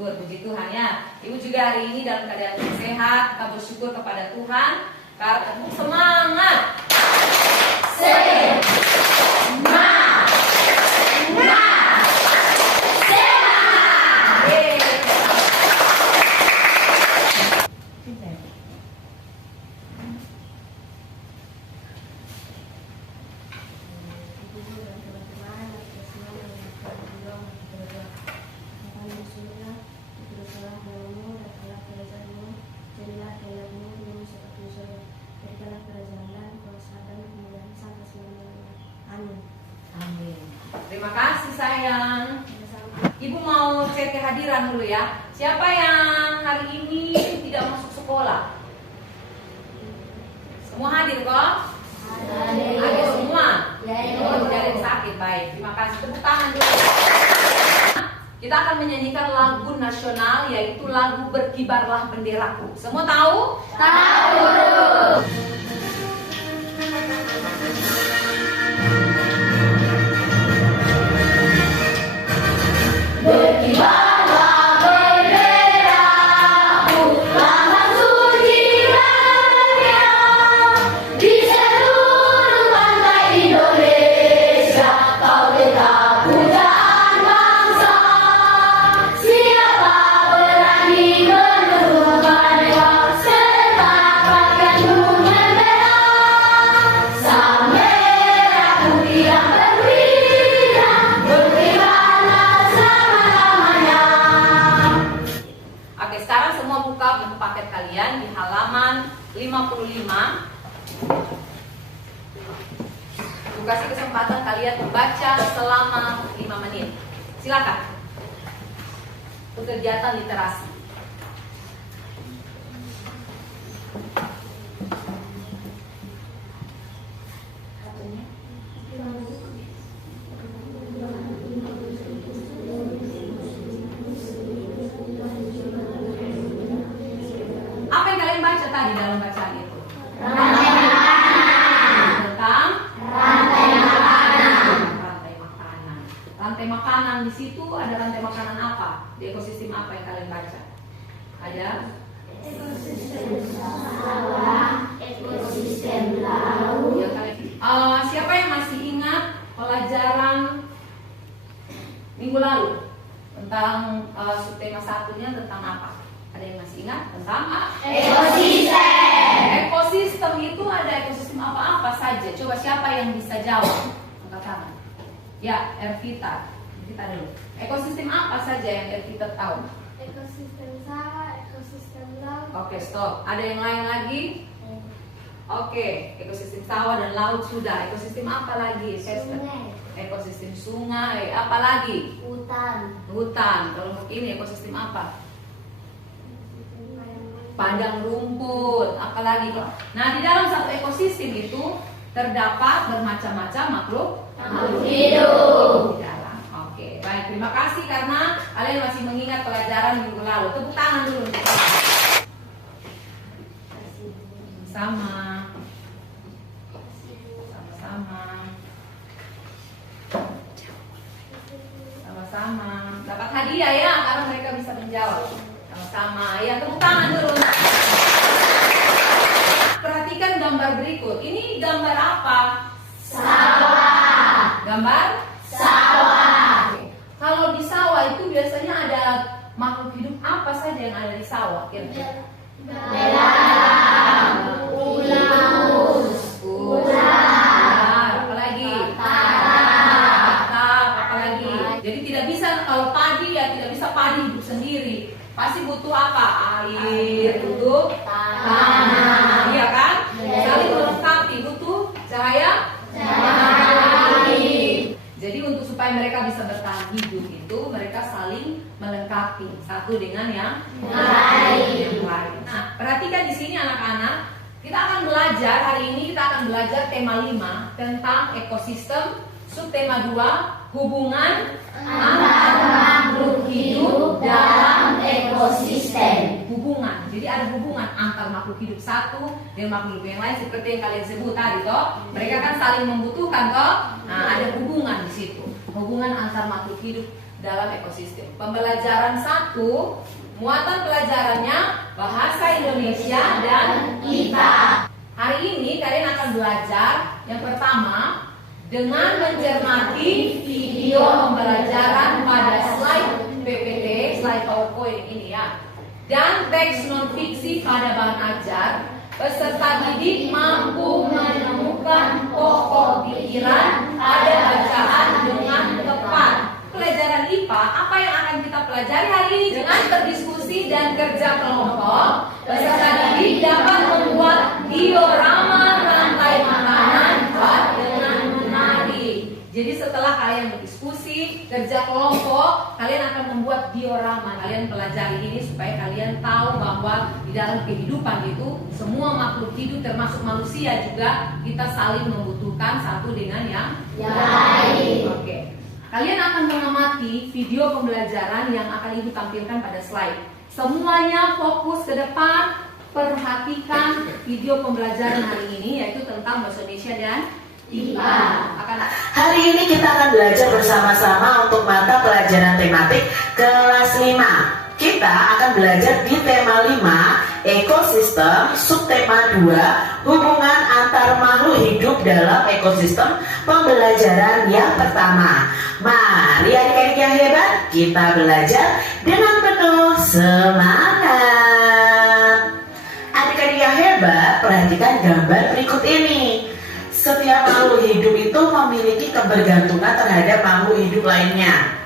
Good, puji Tuhan ya. Ibu juga hari ini dalam keadaan sehat. Kita bersyukur kepada Tuhan. Karena semangat. Semangat. Terima kasih sayang. Ibu mau cek kehadiran dulu ya. Siapa yang hari ini tidak masuk sekolah? Semua hadir kok? Hadir semua? Oh, tidak ada yang sakit. Baik, terima kasih. Tepuk tangan dulu. Kita akan menyanyikan lagu nasional, yaitu lagu Berkibarlah Benderaku. Semua tahu? Tahu. Berkibarlah benderaku, lambang suci bahagia di seluruh pantai Indonesia. Kau tetap pujaan bangsa. Siapa berani menurunkan kau, setakat gunung merah. Sang merah putih yang berkilau, berkibarlah selama-lamanya. Oke, sekarang semua buka buku paket kalian di halaman 55. Aku kasih kesempatan kalian membaca selama 5 menit. Silakan. Untuk kegiatan literasi. Apa yang kalian baca tadi dalam bacaan itu? Tentang rantai makanan. Rantai makanan di situ ada rantai makanan apa? Di ekosistem apa yang kalian baca? Ada Ekosistem laut. ya, kalian. Siapa yang masih ingat pelajaran minggu lalu tentang subtema satunya tentang apa? Ada yang masih ingat tentang Ekosistem. ekosistem itu ada ekosistem apa-apa saja. Coba siapa yang bisa jawab? Angkat tangan. Ya, Ervita. Kita dulu. Ekosistem apa saja yang Ervita tahu? Ekosistem sawah, ekosistem laut. Oke, stop. Ada yang lain lagi? Oke, ekosistem sawah dan laut sudah. Ekosistem apa lagi? Sungai. Ekosistem sungai. Apa lagi? Hutan. Hutan. Kalau ini ekosistem apa? Padang rumput. Apa lagi? Nah, di dalam satu ekosistem itu terdapat bermacam-macam makhluk hidup. di dalam. Oke, baik. Terima kasih karena kalian masih mengingat pelajaran minggu lalu. Tepuk tangan dulu untuk kalian. Sama. Sama-sama. Sama-sama. Dapat hadiah ya karena mereka bisa menjawab. Sama-sama. Ya, tepuk tangan dulu. Perhatikan gambar berikut. Ini gambar apa? Sawah. Gambar Sawah. Oke. Kalau di sawah itu biasanya ada makhluk hidup apa saja yang ada di sawah? Kira-kira. Belalang. Ular. Ular. Apa lagi? Katak. Apa lagi? Jadi tidak bisa kalau padi ya tidak bisa padi hidup sendiri. Pasti butuh apa? Air, butuh tanah. Iya kan? Saling melengkapi, butuh cahaya. Jadi untuk supaya mereka bisa bertahan hidup itu mereka saling melengkapi satu dengan yang lain. Nah, perhatikan di sini anak-anak, kita akan belajar hari ini kita akan belajar tema 5 tentang ekosistem, subtema 2 hubungan antar makhluk hidup dalam ekosistem. Hubungan. Jadi ada hubungan antar makhluk hidup satu dengan makhluk yang lain seperti yang kalian sebut tadi toh. Mereka kan saling membutuhkan toh. Nah, ada hubungan di situ. Hubungan antar makhluk hidup dalam ekosistem. Pembelajaran 1, muatan pelajarannya bahasa Indonesia dan IPA. Hari ini kalian akan belajar yang pertama dengan mencermati video pembelajaran pada slide PPT, slide PowerPoint ini ya, dan teks non-fiksi pada bahan ajar. Peserta didik mampu menemukan pokok pikiran pada bacaan dengan tepat. Pelajaran IPA, apa yang akan kita pelajari hari ini? Dengan berdiskusi dan kerja kelompok, peserta didik dapat membuat diorama rantai makanan dengan menarik. Jadi setelah kalian berdiskusi, kerja kelompok, kalian akan membuat diorama. Kalian pelajari ini supaya kalian tahu bahwa di dalam kehidupan itu semua makhluk hidup termasuk manusia juga kita saling membutuhkan satu dengan yang lain. Oke. Kalian akan mengamati video pembelajaran yang akan Ibu tampilkan pada slide. Semuanya fokus ke depan, perhatikan video pembelajaran hari ini yaitu tentang bahasa Indonesia dan IPA. Hari ini kita akan belajar bersama-sama untuk mata pelajaran tematik kelas 5. Kita akan belajar di tema 5, ekosistem, subtema 2, hubungan antar makhluk hidup dalam ekosistem, pembelajaran yang pertama. Mari adik-adik yang hebat, kita belajar dengan penuh semangat. Adik-adik yang hebat, perhatikan gambar berikut ini. Setiap makhluk hidup itu memiliki kebergantungan terhadap makhluk hidup lainnya.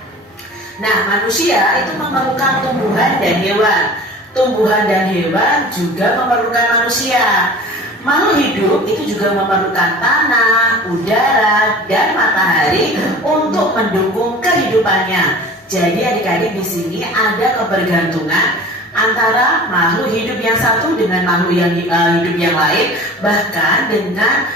Nah, manusia itu memerlukan tumbuhan dan hewan. Tumbuhan dan hewan juga memerlukan manusia. Makhluk hidup itu juga memerlukan tanah, udara, dan matahari untuk mendukung kehidupannya. Jadi adik-adik di sini ada kebergantungan antara makhluk hidup yang satu dengan makhluk yang hidup yang lain, bahkan dengan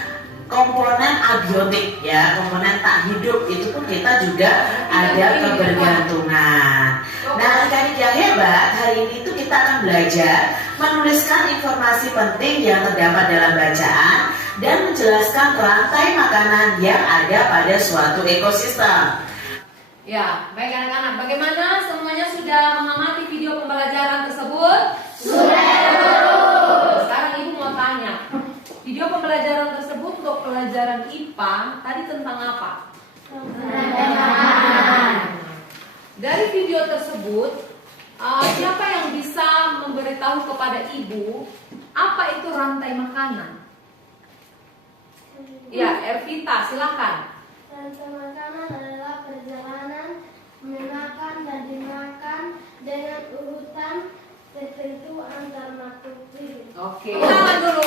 komponen abiotik ya, komponen tak hidup itu pun kita juga ada kebergantungan. Nah, adik-adik yang hebat, hari ini itu kita akan belajar menuliskan informasi penting yang terdapat dalam bacaan dan menjelaskan rantai makanan yang ada pada suatu ekosistem. Ya, baik anak-anak, bagaimana semuanya sudah mengamati video pembelajaran tersebut? Sudah. Sekarang Ibu mau tanya, video pembelajaran tersebut untuk pelajaran IPA tadi tentang apa? Dari video tersebut, siapa yang bisa memberitahu kepada Ibu apa itu rantai makanan? Ya, Ervita, silakan. Rantai makanan adalah perjalanan memakan dan dimakan dengan urutan tertentu antar makhluk hidup. Oke. Tangan dulu.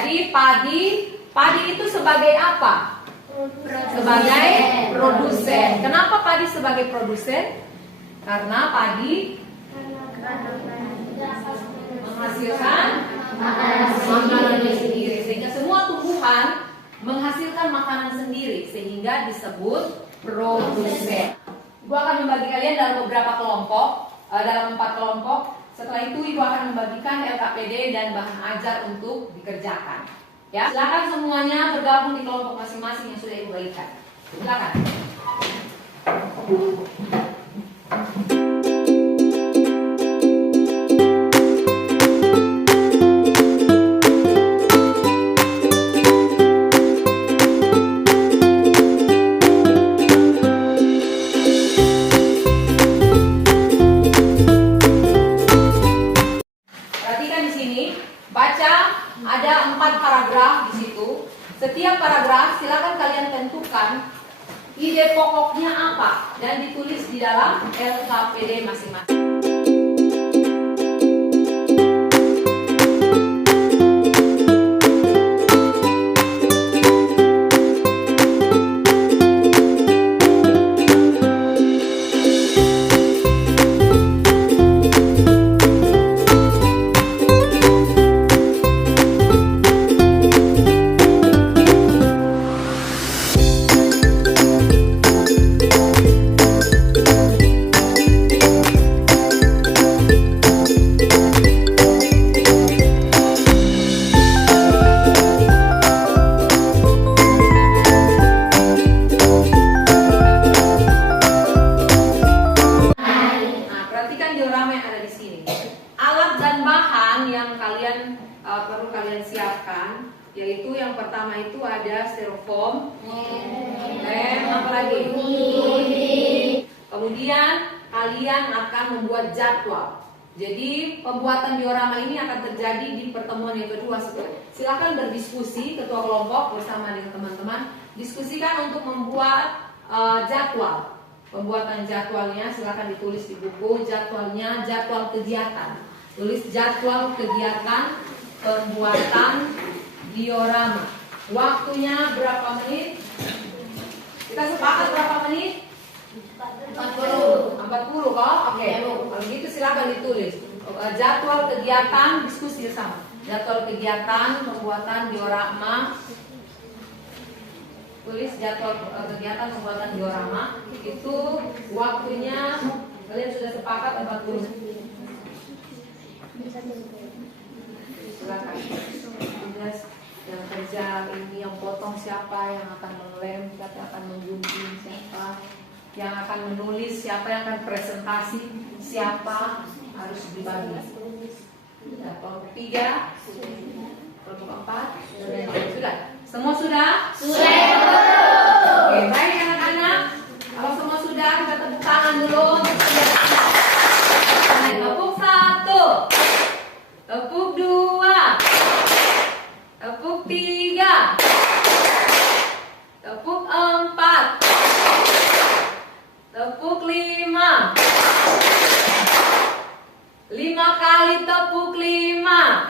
Jadi padi itu sebagai apa? Sebagai produsen. Kenapa padi sebagai produsen? Karena padi menghasilkan makanannya sendiri, sehingga semua tumbuhan menghasilkan makanan sendiri, sehingga disebut produsen. Ibu akan membagi kalian dalam beberapa kelompok, dalam 4 kelompok. Setelah itu Ibu akan membagikan LKPD dan bahan ajar untuk dikerjakan. Ya, silakan semuanya bergabung di kelompok masing-masing yang sudah Ibu bagikan. Silakan. Setiap paragraf silakan kalian tentukan ide pokoknya apa dan ditulis di dalam LKPD masing-masing. diorama yang ada di sini. Alat dan bahan yang kalian perlu kalian siapkan, yaitu yang pertama itu ada styrofoam, lem, apa lagi? Kemudian kalian akan membuat jadwal. Jadi pembuatan diorama ini akan terjadi di pertemuan yang kedua. Silakan berdiskusi, ketua kelompok bersama dengan teman-teman, diskusikan untuk membuat jadwal. Pembuatan jadwalnya silakan ditulis di buku, jadwalnya jadwal kegiatan. Tulis jadwal kegiatan pembuatan diorama. Waktunya berapa menit? Kita sepakat berapa menit? 40 kok? Oke. Kalau gitu silakan ditulis. Jadwal kegiatan, diskusi sama. Jadwal kegiatan pembuatan diorama. Tulis jadwal kegiatan pembuatan diorama. Itu waktunya kalian sudah sepakat 40. Silakan. Yang kerja ini, yang potong siapa, yang akan mengelem, siapa yang akan menggunting, siapa yang akan menulis, siapa yang akan presentasi, siapa harus dibagi. Kelompok 3, kelompok 4, sudah. Semua sudah? Sudah. Oke, baik anak-anak. Kalau semua sudah, kita tepuk tangan dulu. Tepuk 1, tepuk 2, tepuk 3, tepuk 4, tepuk 5. 5 kali tepuk 5.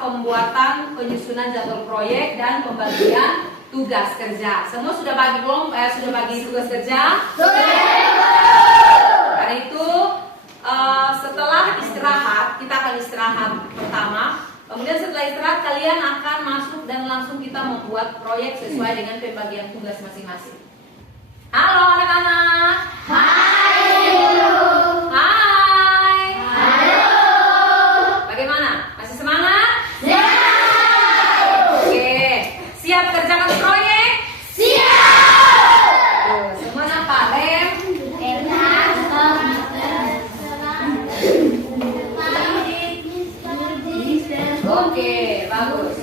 Pembuatan penyusunan jadwal proyek dan pembagian tugas kerja. Semua sudah bagi sudah bagi tugas kerja? Karena itu setelah istirahat, kita akan istirahat pertama. Kemudian setelah istirahat kalian akan masuk dan langsung kita membuat proyek sesuai dengan pembagian tugas masing-masing. Halo anak-anak. Hai. Hai. Halo. Bagaimana? Masih semangat? Siap kerjakan proyek? Siap! Semua nampak lem? Oke, bagus.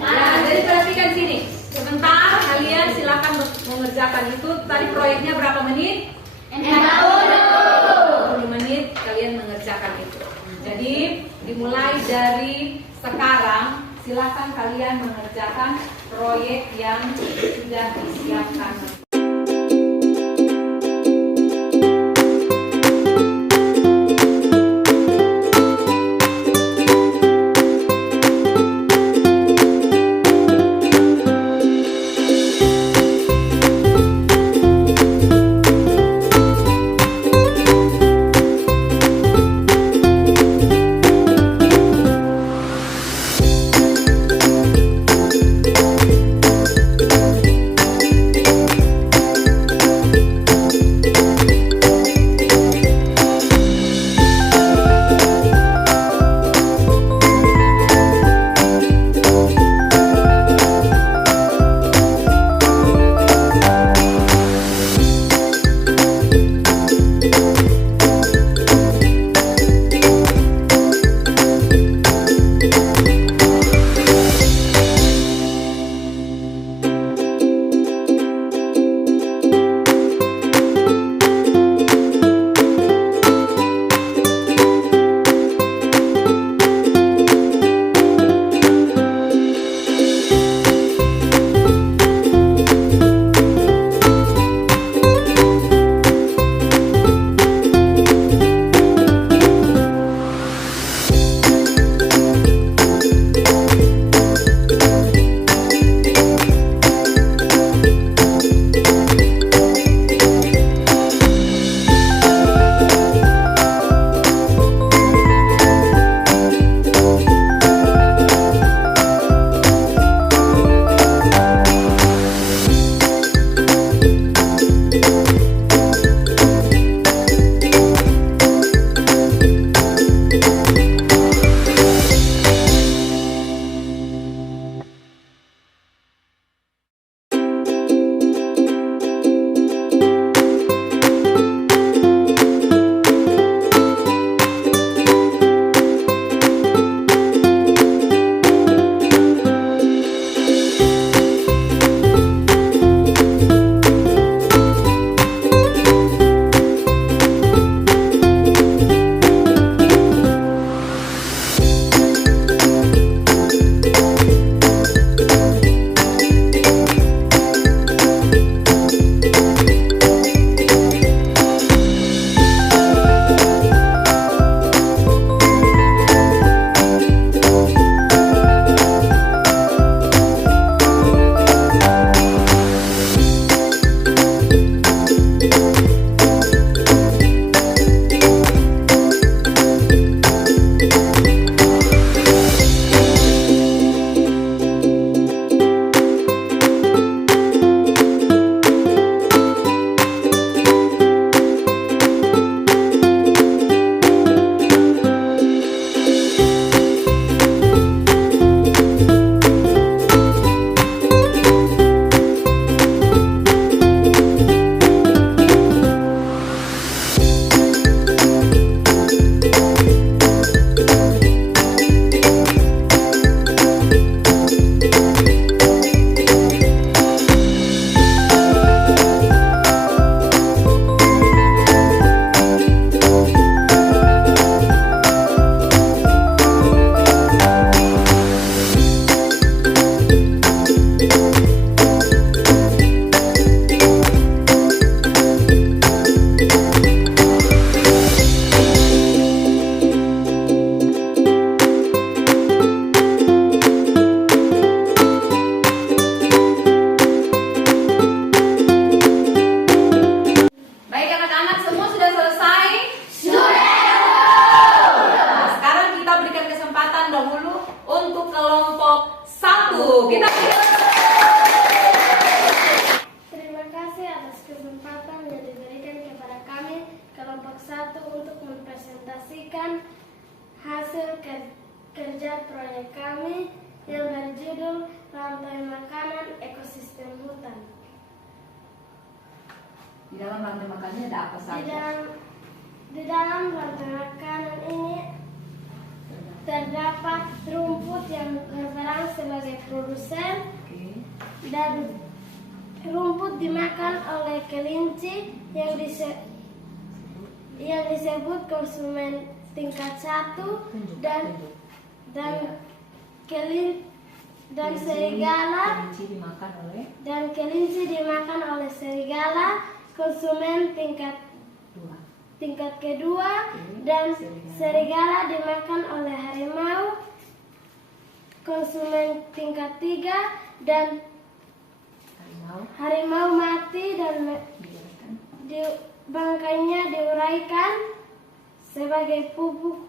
Nah, jadi perhatikan sini. Sebentar kalian silakan mengerjakan itu. Tadi proyeknya berapa menit? 40 menit kalian mengerjakan itu. Jadi dimulai dari sekarang, silakan kalian mengerjakan proyek yang sudah disiapkan. kerja proyek kami yang berjudul Rantai Makanan Ekosistem Hutan. Di dalam rantai makanannya ada apa saja? Di dalam rantai makanan ini terdapat rumput yang berperan sebagai produsen, Oke. dan rumput dimakan oleh kelinci yang disebut konsumen tingkat 1 dan serigala Kelinci dimakan oleh serigala konsumen tingkat kedua, dan serigala dimakan oleh harimau konsumen tingkat 3, dan harimau mati dan bangkainya diuraikan sebagai pupuk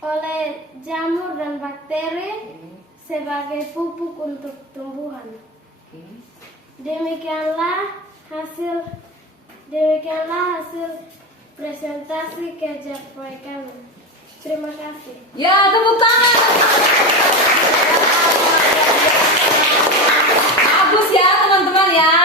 oleh jamur dan bakteri sebagai pupuk untuk tumbuhan. Demikianlah hasil presentasi kerja proyek kami. Terima kasih. Ya, tepuk tangan. Bagus ya teman-teman ya.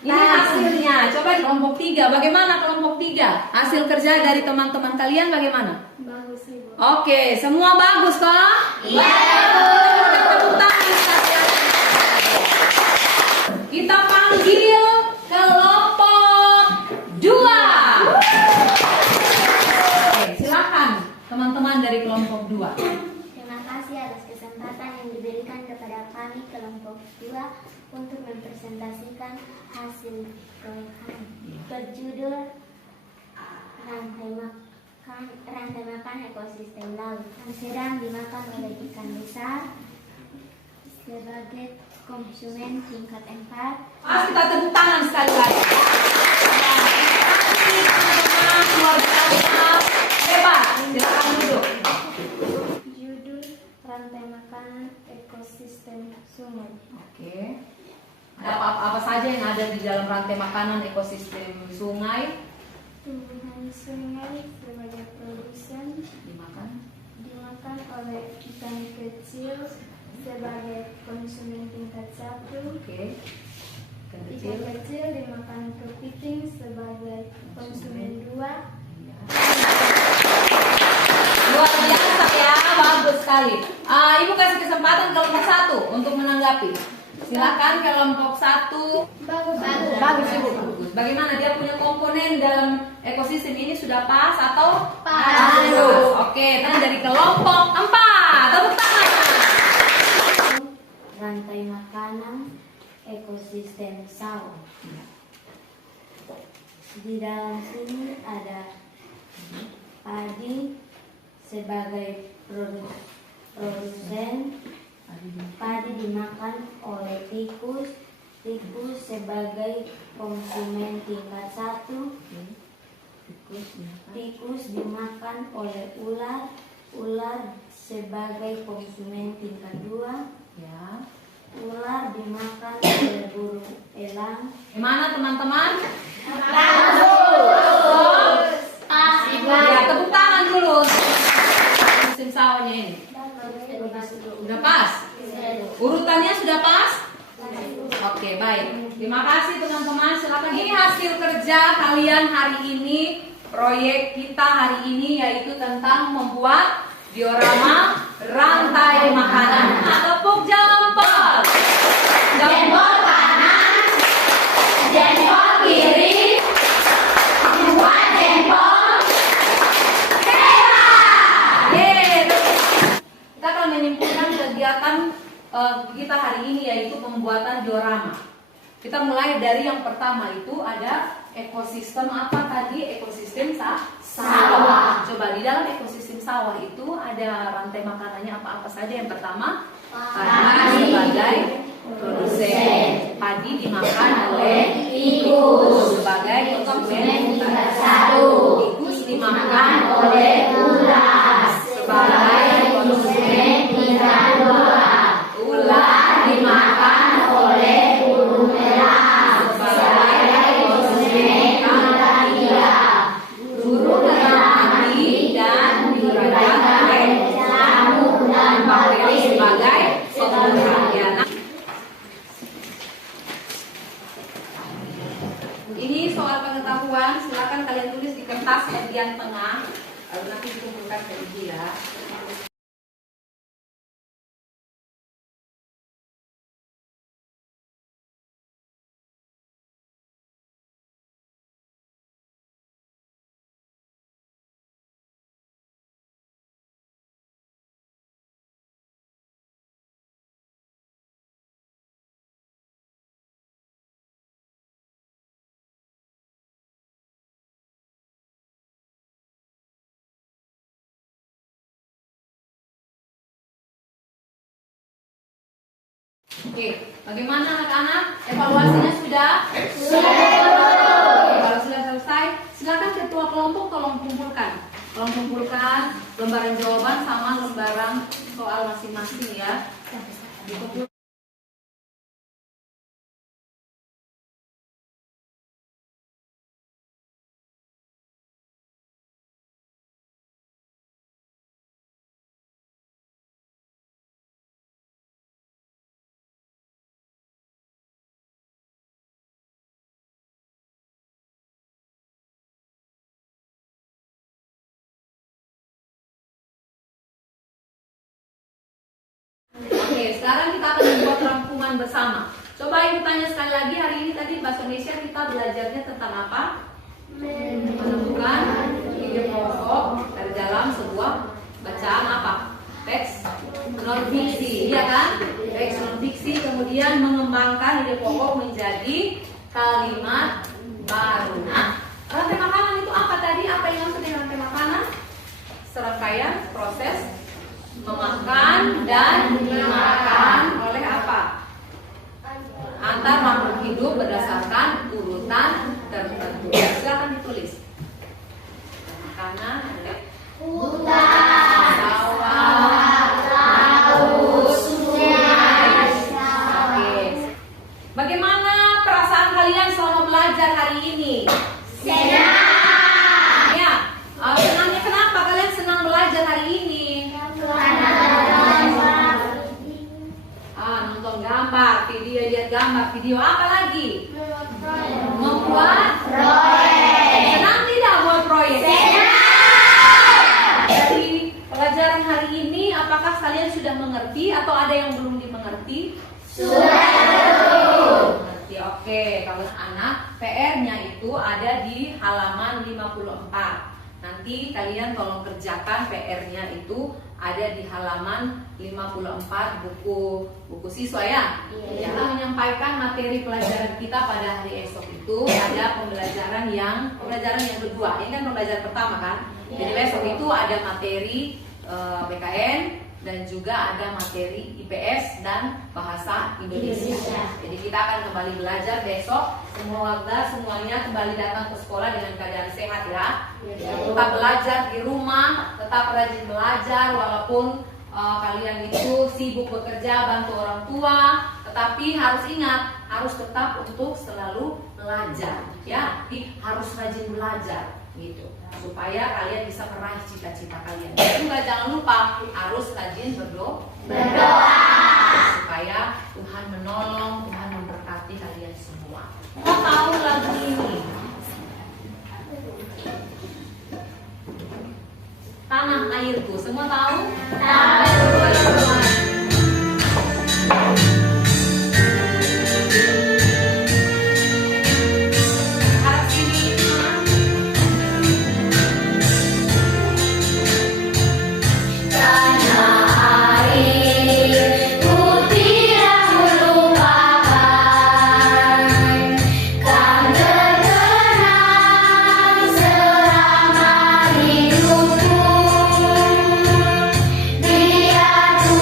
Ini hasilnya. Coba di kelompok 3. Bagaimana kelompok 3? Hasil kerja dari teman-teman kalian bagaimana? Bagus, Ibu. Oke, semua bagus kok? Iya. Tepuk tangan. Kita panggil kelompok 2. Oke, silakan teman-teman dari kelompok 2. Terima kasih atas kesempatan yang diberikan kepada kami kelompok 2 untuk mempresentasikan hasil proyek kami berjudul rantai makan ekosistem laut yang sedang dimakan oleh ikan besar sebagai konsumen tingkat 4. Kita tepuk tangan sekali lagi. Teman-teman luar biasa, hebat. Silakan duduk. Judul rantai makanan ekosistem sungai. Oke. Ada apa saja yang ada di dalam rantai makanan ekosistem sungai? Tumbuhan sungai sebagai produsen Dimakan oleh ikan kecil sebagai konsumen tingkat 1. Oke. Ikan Ikan kecil. kecil dimakan kepiting sebagai konsumen 2. Luar biasa ya, bagus sekali. Ibu kasih kesempatan kelompok 1 untuk menanggapi. Silakan kelompok 1. Bagus. Bagus Ibu. Bagaimana dia punya komponen dalam ekosistem ini, sudah pas atau Pas. Oke, dan dari kelompok 4. Tepuk tangan. Rantai makanan ekosistem sawah. Di dalam sini ada padi sebagai produsen. Padi dimakan oleh tikus sebagai konsumen tingkat 1. Tikus dimakan oleh ular sebagai konsumen tingkat 2. Ya. Ular dimakan oleh burung elang. Gimana teman-teman? Bagus. Ya, tepuk tangan dulu. Musim sawahnya ini. Sudah pas? Urutannya sudah pas? Oke, baik. Terima kasih teman-teman. Silakan. Ini hasil kerja kalian hari ini. Proyek kita hari ini yaitu tentang membuat diorama rantai makanan. Tepuk jempol. Jempol kanan, jempol kiri, dua jempol. Hebat. Kita akan menyimpulkan kegiatan kita hari ini yaitu pembuatan diorama. Kita mulai dari yang pertama, itu ada ekosistem apa tadi? Ekosistem sawah. Coba di dalam ekosistem sawah itu ada rantai makanannya apa-apa saja. Yang pertama, padi sebagai produsen. Padi dimakan oleh tikus sebagai konsumen tingkat 1. Tikus dimakan oleh ular sebagai konsumen tingkat 2. Ular dimakan oleh burung elang sebagai konsumen tingkat 3. Burung elang mati dan dimakan oleh jamur Ini soal pengetahuan, silakan kalian tulis di kertas bagian tengah, lalu nanti dikumpulkan ke ibu ya. Oke, bagaimana anak-anak? Evaluasinya sudah? Oke, kalau sudah selesai, silakan ketua kelompok tolong kumpulkan. Tolong kumpulkan lembaran jawaban sama lembaran soal masing-masing ya. Dikumpul. Oke, sekarang kita akan membuat rangkuman bersama. Coba ibu tanya sekali lagi, hari ini tadi bahasa Indonesia kita belajarnya tentang apa? Menemukan ide pokok dari dalam sebuah bacaan apa? Teks non fiksi, iya kan? Teks non fiksi, kemudian mengembangkan ide pokok menjadi kalimat baru. Nah, rantai makanan itu apa tadi? Apa yang maksud dengan rantai makanan? Serangkaian proses memakan dan dimakan oleh apa? Antar makhluk hidup berdasarkan urutan tertentu. Silakan ditulis. Makanan, hutan, sawah, laut, sungai. Oke. Bagaimana perasaan kalian selama belajar hari ini? Senang. Ya. Senangnya kenapa kalian senang belajar hari ini? Nonton gambar, video, lihat gambar, video apa lagi? Membuat proyek. Senang tidak buat proyek? Senang. Dari pelajaran hari ini, apakah kalian sudah mengerti atau ada yang belum dimengerti? Sudah. Mengerti. Oke, kalau anak PR-nya itu ada di halaman 54. Nanti kalian tolong kerjakan PR-nya itu ada di halaman 54 buku siswa ya. Yang akan menyampaikan materi pelajaran kita pada hari esok itu ada pembelajaran yang kedua. Ini kan pembelajaran pertama kan. Jadi besok itu ada materi BKN dan juga ada materi IPS dan bahasa Indonesia. Jadi kita akan kembali belajar besok. Semuanya kembali datang ke sekolah dengan keadaan sehat ya. Tetap belajar di rumah, tetap rajin belajar walaupun kalian itu sibuk bekerja bantu orang tua, tetapi harus ingat harus tetap untuk selalu belajar ya. Harus rajin belajar gitu supaya kalian bisa meraih cita-cita kalian. Dan juga jangan lupa harus rajin berdoa supaya Tuhan menolong, Tuhan memberkati kalian semua. Mau tahu lagu ini? Tanah airku, semua tahu? Tahu. Biar ku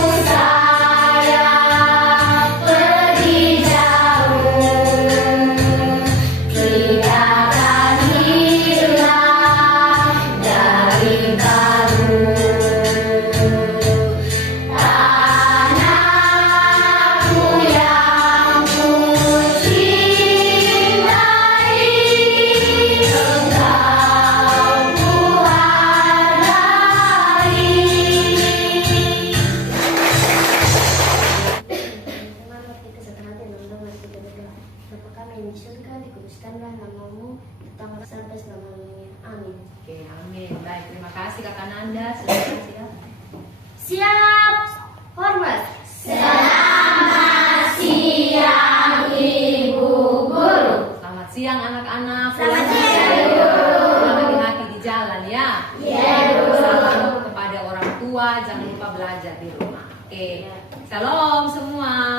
yang di surga, dikuduskanlah namamu, datanglah sampai selama-lamanya. Amin. Oke, amin. Baik, terima kasih Kakak Nanda. Silakan siap. Siap, hormat. Selamat siang Ibu Guru. Selamat siang anak-anak. Selamat Pulang siang, saja. Ibu. Pulang hati-hati di jalan ya. Ya, Bu. Salam kepada orang tua, jangan lupa belajar di rumah. Oke, shalom semua.